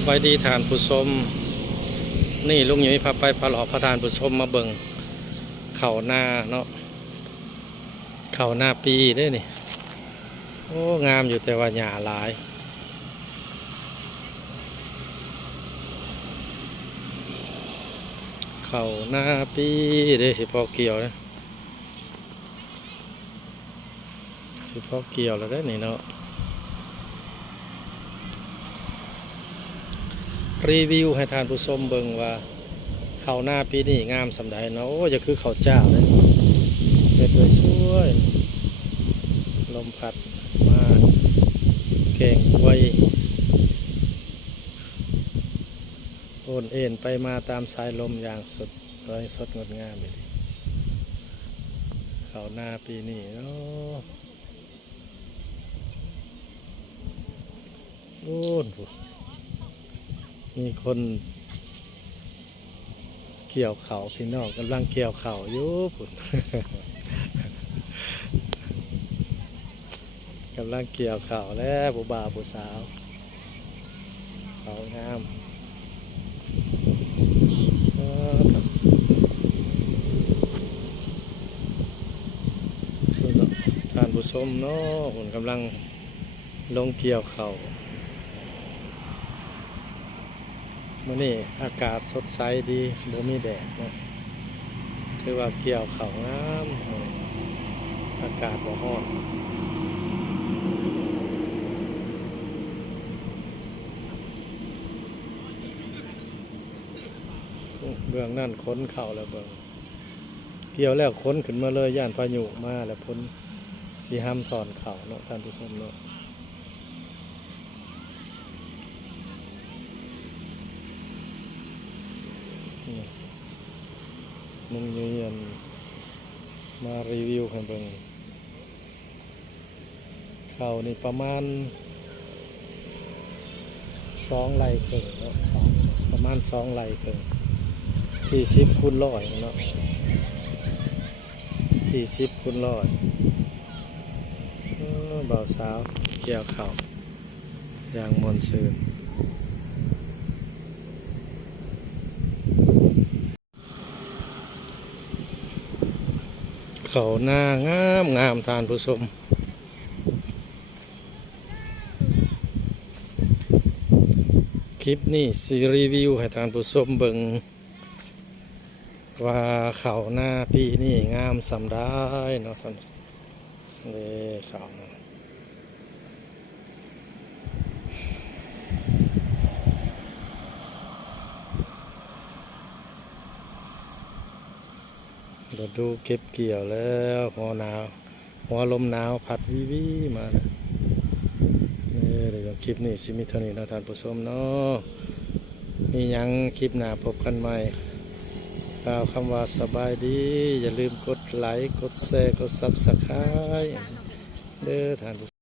สบายดีทานผู้ชมนี่ลุงอยู่นี่พาไปพาหลอพระทานผู้ชมมาเบิงเข่าหน้าเนาะเข่าหน้าปีได้นี่โอ้งามอยู่แต่ว่าหญ้าหลายเข่าหน้าปีเด้สิพอเกี่ยวนะสิพอเกี่ยวแล้วได้นี่เนาะ รีวิวให้ทานผู้ชมเบิ่งว่าข้าวหน้าปีนี้งามสำใดเนาะโอ้จะคือข้าวเจ้าเลยเด็ดเลยสวยลมพัดมาแกงกล้วยโอนเอ็นไปมาตามสายลมอย่างสดสวยสดงดงามเลยเข้าหน้าปีนี้เนาะโอ้น มีคน เกี่ยวเขาพี่น้องกำลังเกี่ยวเขาอยู่พุ่นกำลังเกี่ยวเขาแล้วผู้บ่าวผู้สาวเขางามเออครับพุ่นเนาะท่านผู้ชมเนาะพุ่นกำลังลงเกี่ยวเข่า มื่อนี้อากาศสดใสดีบ่มีแดดนะถือว่าเกี่ยวเขางามมื้อนี้อากาศบ่ร้อนเบื้องนั่นค้นเข่าแล้วเบิ่งเกี่ยวแล้วค้นขึ้นมาเลยย่านพายุมาแล้วพ้นสีห้ามถอนเข่าเนาะท่านผู้ชมเนาะ มึงอยืนมารีวิวให้เบิ่งเขานี่ประมาณสองไร่เกินเนาะประมาณสองไร่เกินสี่สิบคูณร้อยเนาะสี่สิบคูณร้อยเบาสาวเกี่ยวเข่าอย่างมนชื่น เขาหน้างามงามทานผู้ชมคลิปนี้ซีรีวิวให้ทานผู้ชมเบิงว่าเขาหน้าปีนี่งามสำได้เนาะท่านเลยเขา เราดูเก็บเกี่ยวแล้วหัวหนาว หัวลมหนาวพัดวิวีมานะนี่เดี๋ยวคลิปนี้สิมิเท่านี้นาะท่านผู้ชมเนาะมียังคลิปหน้าพบกันใหม่กล่าวคำว่าสบายดี อย่าลืมกดไลค์กดแชร์กดซับสไครต์เด้อท่านผู้